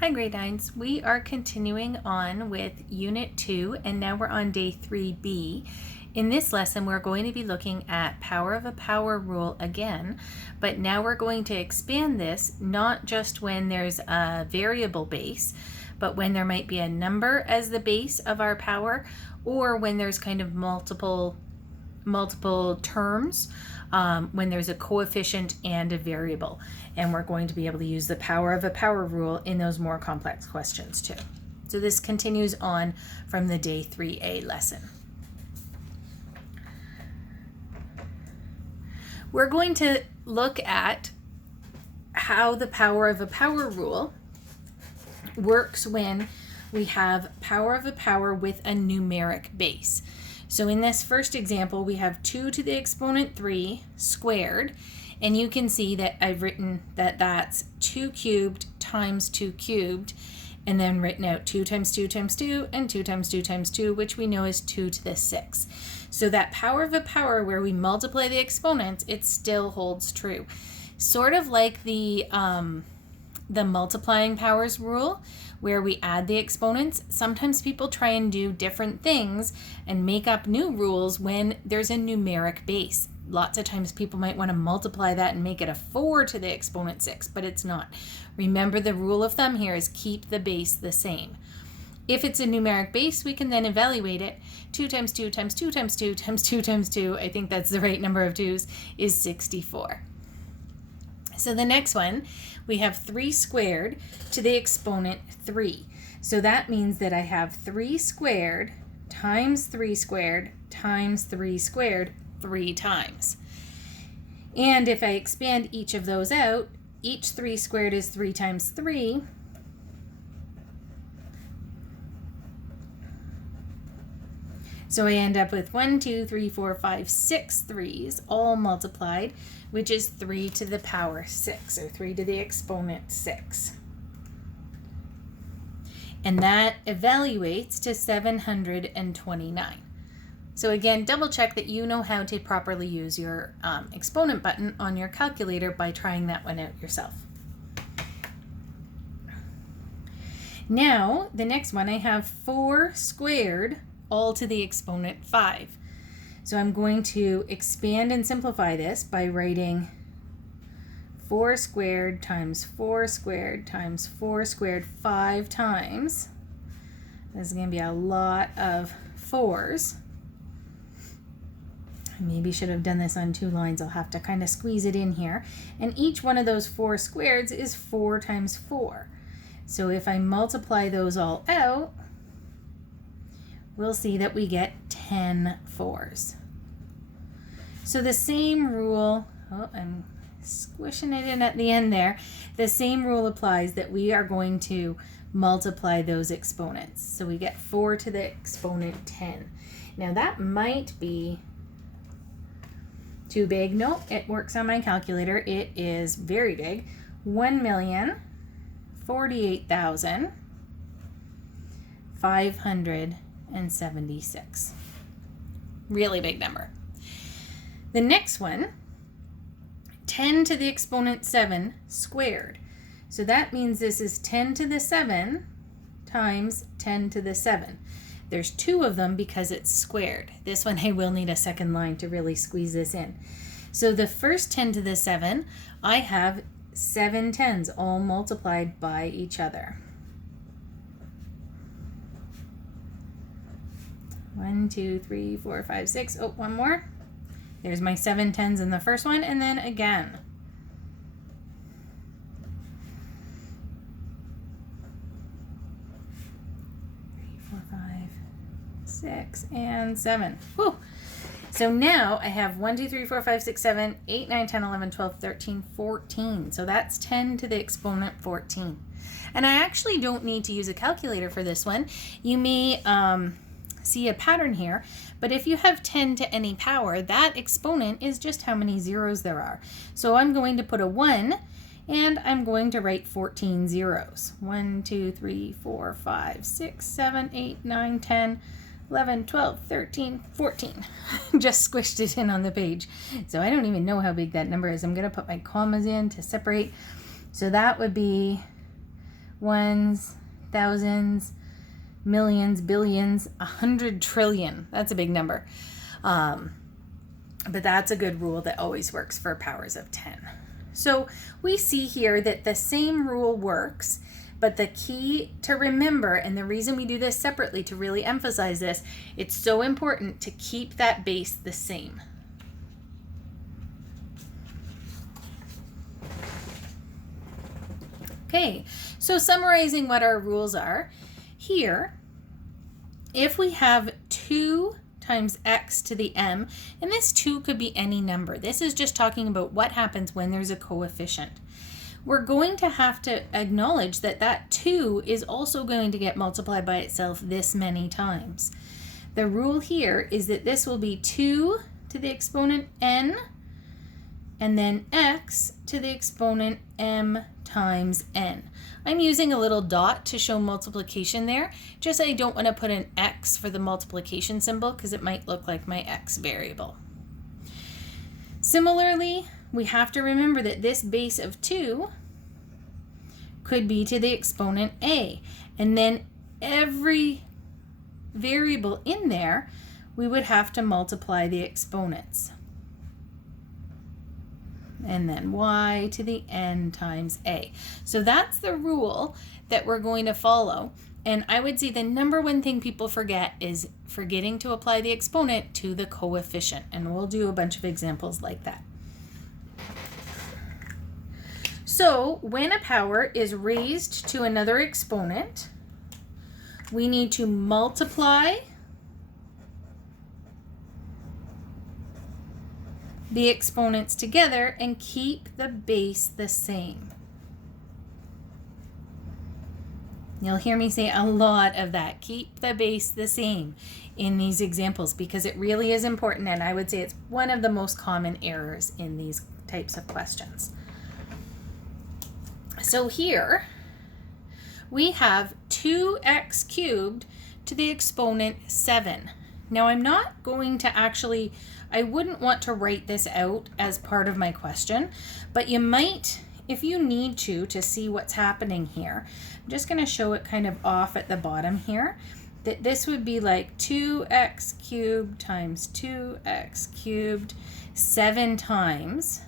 Hi grade 9s, we are continuing on with Unit 2 and now we're on day 3B. In this lesson we're going to be looking at power of a power rule again, but now we're going to expand this not just when there's a variable base, but when there might be a number as the base of our power, or when there's kind of multiple terms, when there's a coefficient and a variable. And we're going to be able to use the power of a power rule in those more complex questions too. So this continues on from the day 3A lesson. We're going to look at how the power of a power rule works when we have power of a power with a numeric base. So in this first example, we have 2 to the exponent 3 squared, and you can see that I've written that that's 2 cubed times 2 cubed, and then written out 2 times 2 times 2 and 2 times 2 times 2, which we know is 2 to the 6. So that power of a power where we multiply the exponents, it still holds true. Sort of like the multiplying powers rule, where we add the exponents. Sometimes people try and do different things and make up new rules when there's a numeric base. Lots of times people might want to multiply that and make it a 4 to the exponent 6, but it's not. Remember, the rule of thumb here is keep the base the same. If it's a numeric base, we can then evaluate it. 2 times 2 times 2 times 2 times 2 times 2, I think that's the right number of 2's, is 64. So the next one, we have 3 squared to the exponent 3. So that means that I have 3 squared times 3 squared times 3 squared 3 times. And if I expand each of those out, each 3 squared is 3 times 3. So I end up with 1, 2, 3, 4, 5, 6 3's all multiplied, which is 3 to the power 6, or 3 to the exponent 6. And that evaluates to 729. So again, double check that you know how to properly use your exponent button on your calculator by trying that one out yourself. Now, the next one, I have 4 squared all to the exponent 5. So I'm going to expand and simplify this by writing 4 squared times 4 squared times 4 squared 5 times. This is going to be a lot of 4's. I maybe should have done this on 2 lines. I'll have to kind of squeeze it in here. And each one of those 4 squareds is 4 times 4. So if I multiply those all out, we'll see that we get 10 4's. So the same rule, I'm squishing it in at the end there, the same rule applies, that we are going to multiply those exponents. So we get 4 to the exponent 10. Now that might be too big. No, it works on my calculator. It is very big. 1,048,576. Really big number. The next one, 10 to the exponent 7 squared. So that means this is 10 to the 7 times 10 to the 7. There's 2 of them because it's squared. This one I will need a second line to really squeeze this in. So the first 10 to the 7, I have 7 10's all multiplied by each other. 1, 2, 3, 4, 5, 6. Oh, one more. There's my 7 10's in the first one, and then again. 3, 4, 5, 6, and 7. Whew. So now I have 1, 2, 3, 4, 5, 6, 7, 8, 9, 10, 11, 12, 13, 14. So that's 10 to the exponent 14. And I actually don't need to use a calculator for this one. You may see a pattern here, but if you have 10 to any power, that exponent is just how many zeros there are. So I'm going to put a 1, and I'm going to write 14 zeros. 1, 2, 3, 4, 5, 6, 7, 8, 9, 10, 11, 12, 13, 14. Just squished it in on the page. So I don't even know how big that number is. I'm going to put my commas in to separate. So that would be ones, thousands, millions, billions, 100 trillion. That's a big number. But that's a good rule that always works for powers of 10. So we see here that the same rule works, but the key to remember, and the reason we do this separately to really emphasize this, it's so important to keep that base the same. Okay, so summarizing what our rules are, here, if we have 2 times x to the m, and this 2 could be any number. This is just talking about what happens when there's a coefficient. We're going to have to acknowledge that that 2 is also going to get multiplied by itself this many times. The rule here is that this will be 2 to the exponent n, and then x to the exponent m times n. I'm using a little dot to show multiplication there, just I don't want to put an x for the multiplication symbol because it might look like my x variable. Similarly, we have to remember that this base of 2 could be to the exponent a, and then every variable in there, we would have to multiply the exponents. And then y to the n times a. So that's the rule that we're going to follow. And I would say the number one thing people forget is forgetting to apply the exponent to the coefficient. And we'll do a bunch of examples like that. So when a power is raised to another exponent, we need to multiply the exponents together and keep the base the same. You'll hear me say a lot of that. Keep the base the same in these examples because it really is important, and I would say it's one of the most common errors in these types of questions. So here we have 2x cubed to the exponent 7. Now I'm not going to actually, I wouldn't want to write this out as part of my question, but you might, if you need to see what's happening here. I'm just going to show it kind of off at the bottom here, that this would be like 2x cubed times 2x cubed 7 times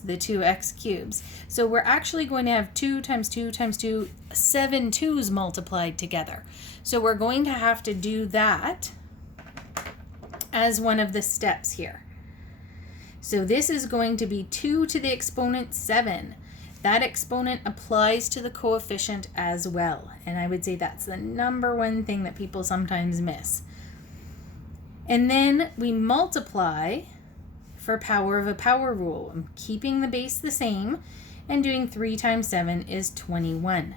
the 2x cubes. So we're actually going to have 2 times 2 times 2, 7 2's multiplied together. So we're going to have to do that as one of the steps here. So this is going to be 2 to the exponent 7. That exponent applies to the coefficient as well. And I would say that's the number one thing that people sometimes miss. And then we multiply for power of a power rule. I'm keeping the base the same, and doing 3 times 7 is 21.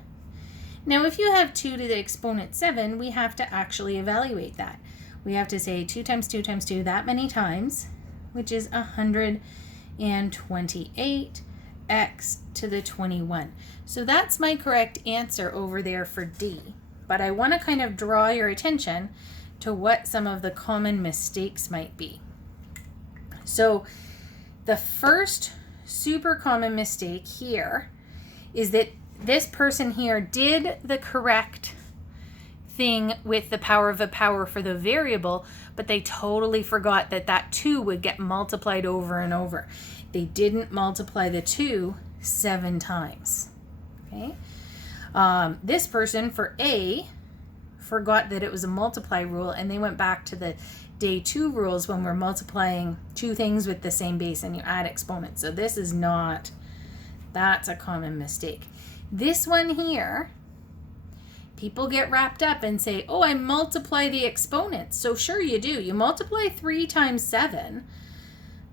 Now if you have 2 to the exponent 7, we have to actually evaluate that. We have to say 2 times 2 times 2 that many times, which is 128 x to the 21. So that's my correct answer over there for D. But I want to kind of draw your attention to what some of the common mistakes might be. So the first super common mistake here is that this person here did the correct thing with the power of a power for the variable, but they totally forgot that that 2 would get multiplied over and over. They didn't multiply the 2 7 times. Okay. This person for A forgot that it was a multiply rule, and they went back to the day 2 rules when we're multiplying 2 things with the same base and you add exponents. So this is not, that's a common mistake. This one here, people get wrapped up and say, oh, I multiply the exponents. So sure you do. You multiply 3 times 7,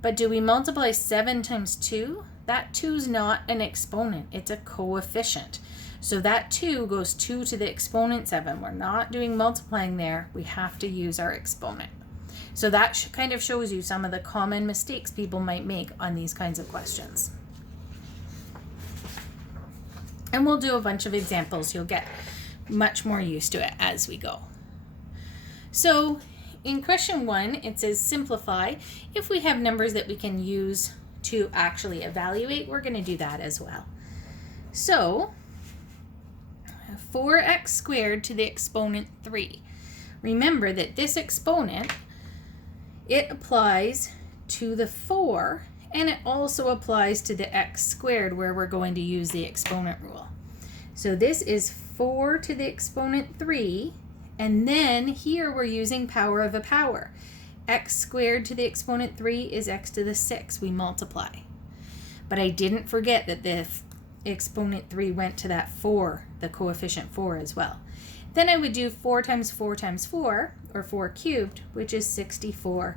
but do we multiply 7 times 2? That 2's not an exponent. It's a coefficient. So that 2 goes 2 to the exponent 7. We're not doing multiplying there. We have to use our exponent. So that kind of shows you some of the common mistakes people might make on these kinds of questions. And we'll do a bunch of examples. You'll get much more used to it as we go. So in question 1, it says simplify. If we have numbers that we can use to actually evaluate, we're going to do that as well. So 4x squared to the exponent 3. Remember that this exponent, it applies to the 4, and it also applies to the x squared where we're going to use the exponent rule. So this is 4 to the exponent 3, and then here we're using power of a power. X squared to the exponent 3 is x to the 6. We multiply. But I didn't forget that the exponent 3 went to that 4, the coefficient 4 as well. Then I would do 4 times 4 times 4, or 4 cubed, which is 64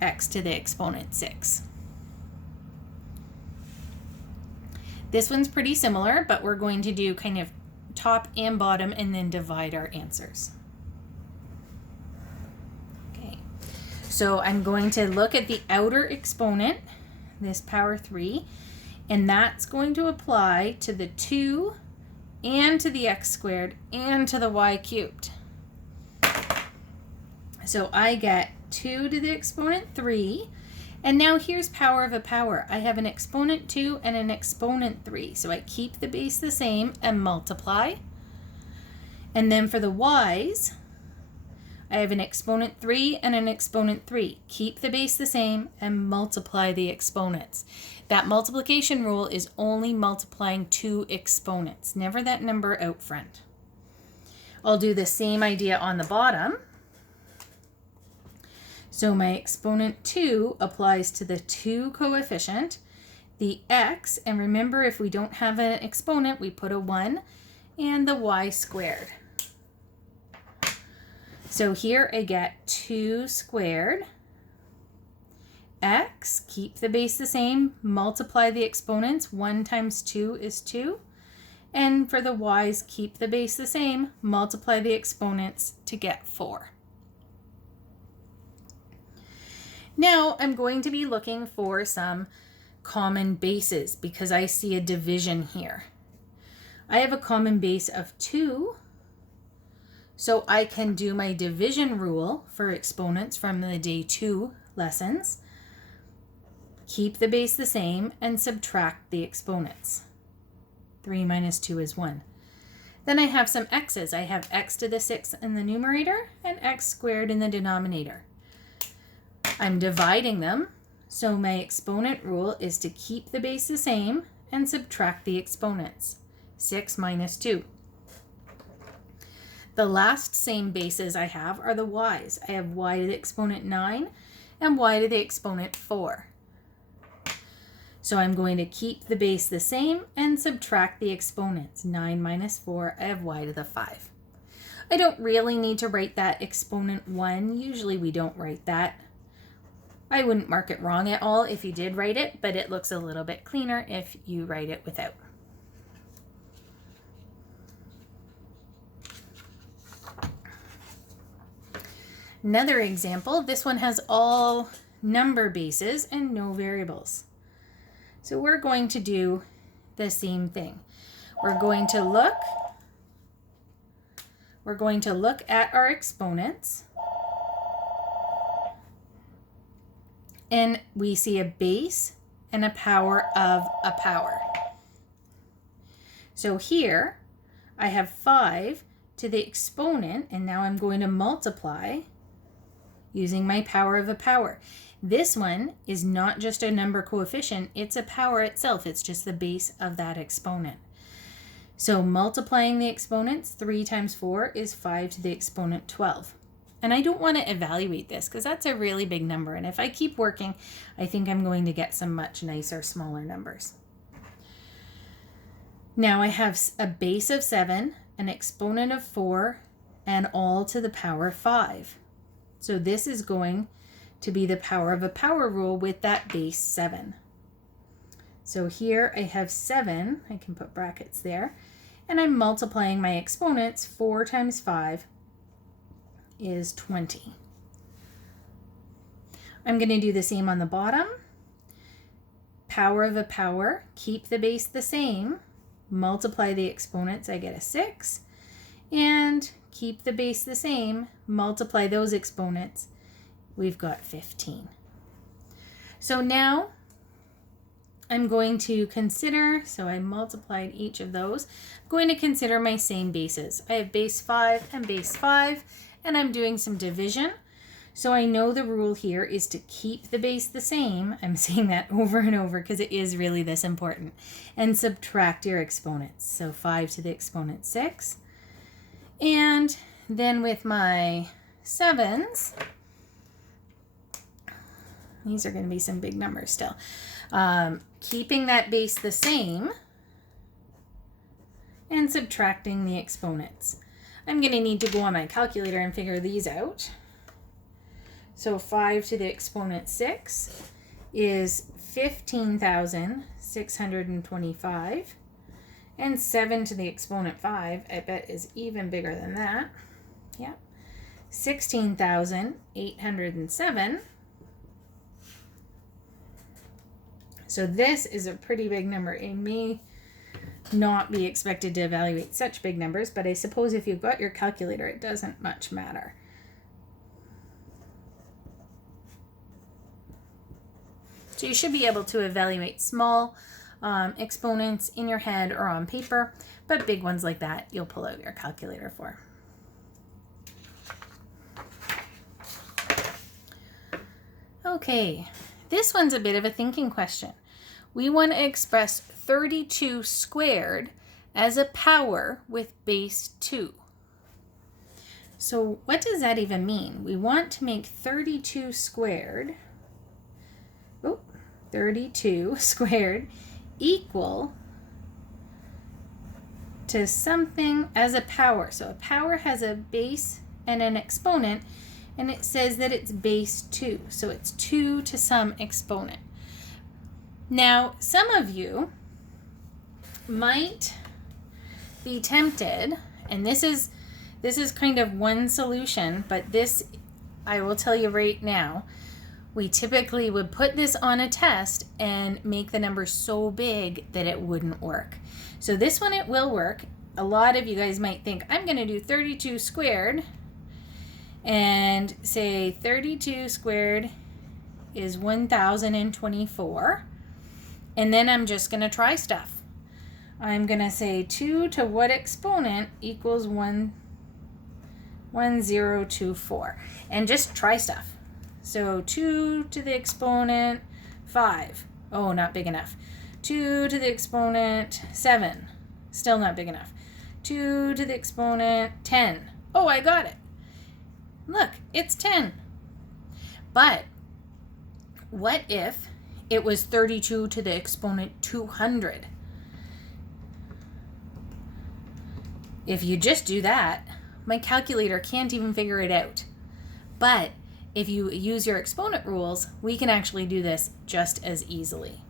x to the exponent 6. This one's pretty similar, but we're going to do kind of top and bottom and then divide our answers. Okay, so I'm going to look at the outer exponent, this power 3, and that's going to apply to the 2 and to the x squared and to the y cubed. So I get 2 to the exponent 3, and now here's power of a power. I have an exponent 2 and an exponent 3, so I keep the base the same and multiply. And then for the y's, I have an exponent 3 and an exponent 3. Keep the base the same and multiply the exponents. That multiplication rule is only multiplying two exponents, never that number out front. I'll do the same idea on the bottom. So my exponent 2 applies to the 2 coefficient, the x, and remember if we don't have an exponent, we put a 1, and the y squared. So here I get 2 squared, x, keep the base the same, multiply the exponents, 1 times 2 is 2, and for the y's, keep the base the same, multiply the exponents to get 4. Now I'm going to be looking for some common bases because I see a division here. I have a common base of 2, so I can do my division rule for exponents from the day 2 lessons. Keep the base the same and subtract the exponents. 3 minus 2 is 1. Then I have some x's. I have x to the 6 in the numerator and x squared in the denominator. I'm dividing them, so my exponent rule is to keep the base the same and subtract the exponents. 6 minus 2. The last same bases I have are the y's. I have y to the exponent 9 and y to the exponent 4. So I'm going to keep the base the same and subtract the exponents. 9 minus 4, I have y to the 5. I don't really need to write that exponent 1. Usually we don't write that. I wouldn't mark it wrong at all if you did write it, but it looks a little bit cleaner if you write it without. Another example, this one has all number bases and no variables. So we're going to do the same thing. We're going to look at our exponents. And we see a base and a power of a power. So here I have 5 to the exponent, and now I'm going to multiply using my power of a power. This one is not just a number coefficient, it's a power itself. It's just the base of that exponent. So multiplying the exponents, 3 times 4 is 5 to the exponent 12. And I don't want to evaluate this because that's a really big number. And if I keep working, I think I'm going to get some much nicer, smaller numbers. Now I have a base of 7, an exponent of 4, and all to the power 5. So this is going to be the power of a power rule with that base 7. So here I have 7, I can put brackets there, and I'm multiplying my exponents. 4 times 5 is 20. I'm going to do the same on the bottom. Power of a power, keep the base the same, multiply the exponents, I get a 6, and keep the base the same, multiply those exponents, we've got 15. So now I'm going to consider, so I multiplied each of those, I'm going to consider my same bases. I have base 5 and base 5, and I'm doing some division. So I know the rule here is to keep the base the same. I'm saying that over and over because it is really this important. And subtract your exponents. So 5 to the exponent 6. And then with my 7s, these are going to be some big numbers still. Keeping that base the same and subtracting the exponents. I'm going to need to go on my calculator and figure these out. So 5 to the exponent 6 is 15,625. And 7 to the exponent 5, I bet, is even bigger than that. Yeah. 16,807. So this is a pretty big number. It may not be expected to evaluate such big numbers, but I suppose if you've got your calculator, it doesn't much matter. So you should be able to evaluate small exponents in your head or on paper, but big ones like that, you'll pull out your calculator for. Okay, this one's a bit of a thinking question. We want to express 32 squared as a power with base 2. So what does that even mean? We want to make 32 squared 32 squared equal to something as a power. So a power has a base and an exponent, and it says that it's base 2. So it's 2 to some exponent. Now, some of you might be tempted, and this is kind of one solution, but this, I will tell you right now, we typically would put this on a test and make the number so big that it wouldn't work. So this one, it will work. A lot of you guys might think, I'm going to do 32 squared and say 32 squared is 1,024. And then I'm just going to try stuff. I'm going to say 2 to what exponent equals 1024. And just try stuff. So 2 to the exponent 5. Oh, not big enough. 2 to the exponent 7. Still not big enough. 2 to the exponent 10. Oh, I got it. Look, it's 10. But what if it was 32 to the exponent 200? If you just do that, my calculator can't even figure it out. But if you use your exponent rules, we can actually do this just as easily.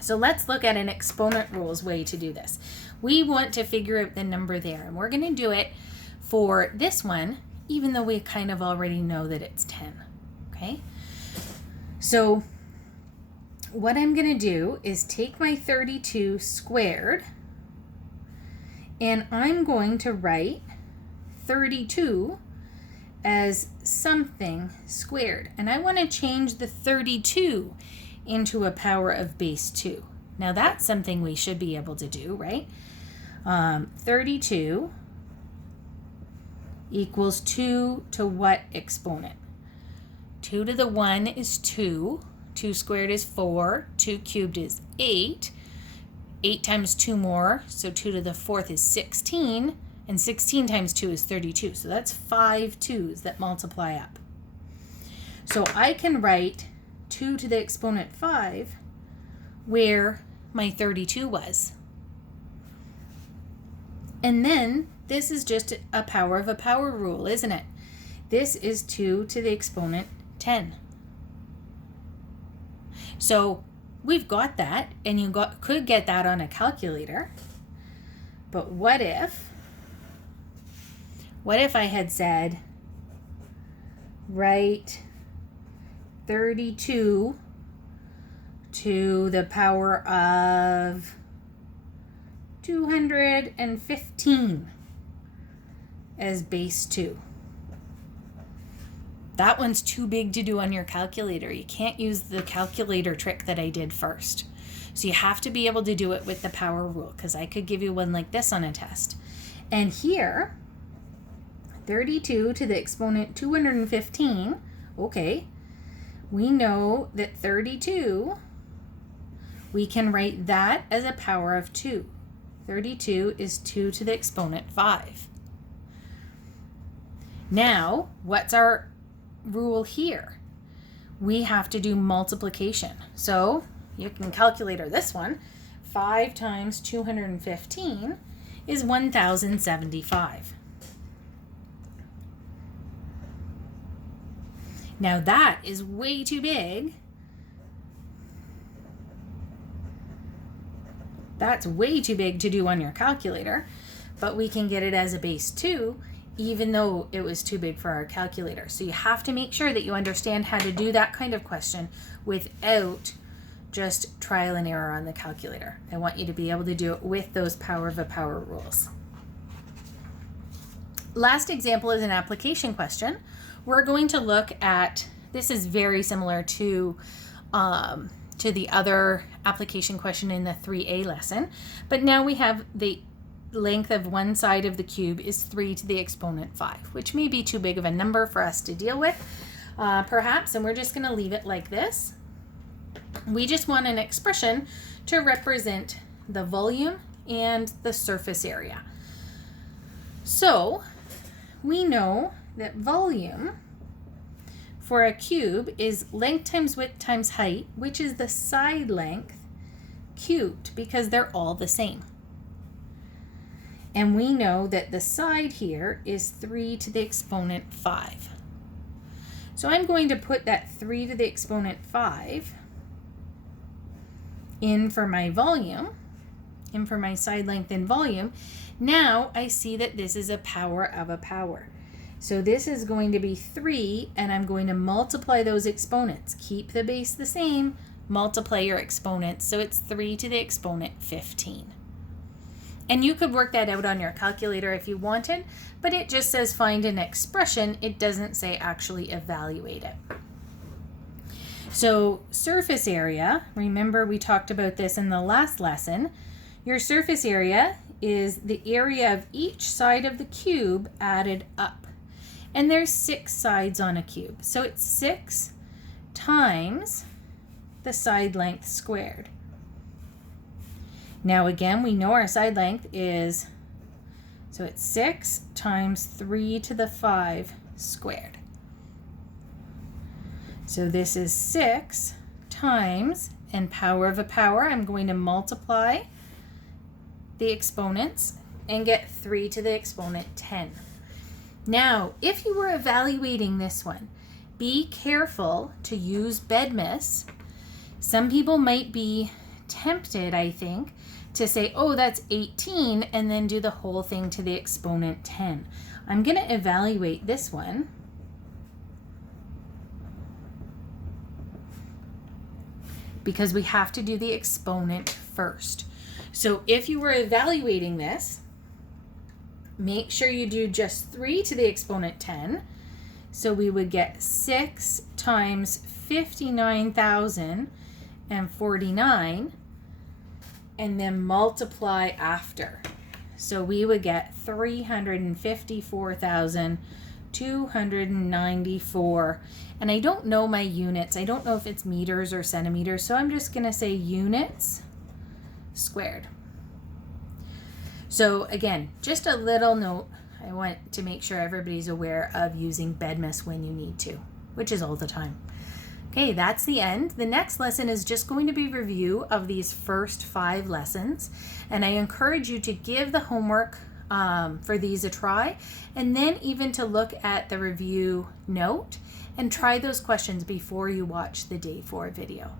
So let's look at an exponent rules way to do this. We want to figure out the number there, and we're going to do it for this one, even though we kind of already know that it's 10. Okay? So what I'm going to do is take my 32 squared, and I'm going to write 32 as something squared. And I want to change the 32 into a power of base 2. Now that's something we should be able to do, right? 32 equals 2 to what exponent? 2 to the 1 is 2. 2 squared is 4. 2 cubed is 8. 8 times 2 more, so 2 to the 4th is 16. And 16 times 2 is 32. So that's 5 2's that multiply up. So I can write 2 to the exponent 5 where my 32 was. And then this is just a power of a power rule, isn't it? This is 2 to the exponent 10. So we've got that, and you could get that on a calculator. But what if I had said, write 32 to the power of 215 as base 2? That one's too big to do on your calculator. You can't use the calculator trick that I did first. So you have to be able to do it with the power rule, because I could give you one like this on a test. And here, 32 to the exponent 215, okay, we know that 32, we can write that as a power of 2. 32 is 2 to the exponent 5. Now, what's our rule here? We have to do multiplication. So you can calculate this one. 5 times 215 is 1075. Now that is way too big. That's way too big to do on your calculator, but we can get it as a base 2, even though it was too big for our calculator. So you have to make sure that you understand how to do that kind of question without just trial and error on the calculator. I want you to be able to do it with those power of a power rules. Last example is an application question. We're going to look at, this is very similar to the other application question in the 3A lesson, but now we have the length of one side of the cube is 3 to the exponent 5, which may be too big of a number for us to deal with, perhaps, and we're just going to leave it like this. We just want an expression to represent the volume and the surface area. So we know that volume for a cube is length times width times height, which is the side length cubed, because they're all the same. And we know that the side here is 3 to the exponent 5. So I'm going to put that 3 to the exponent 5 in for my volume, in for my side length and volume. Now I see that this is a power of a power. So this is going to be 3, and I'm going to multiply those exponents. Keep the base the same, multiply your exponents. So it's 3 to the exponent 15. And you could work that out on your calculator if you wanted, but it just says find an expression. It doesn't say actually evaluate it. So surface area, remember we talked about this in the last lesson. Your surface area is the area of each side of the cube added up. And there's 6 sides on a cube. So it's 6 times the side length squared. Now again, we know our side length is, so it's 6 times 3 to the 5 squared. So this is 6 times, and power of a power, I'm going to multiply the exponents and get 3 to the exponent 10. Now, if you were evaluating this one, be careful to use BEDMAS. Some people might be tempted, I think, to say, oh, that's 18, and then do the whole thing to the exponent 10. I'm going to evaluate this one. Because we have to do the exponent first. So if you were evaluating this, make sure you do just 3 to the exponent 10. So we would get 6 times 59,049, and then multiply after. So we would get 354,294. And I don't know my units. I don't know if it's meters or centimeters. So I'm just going to say units squared. So again, just a little note. I want to make sure everybody's aware of using BEDMAS when you need to, which is all the time. Okay, that's the end. The next lesson is just going to be review of these first 5 lessons. And I encourage you to give the homework for these a try, and then even to look at the review note and try those questions before you watch the day 4 video.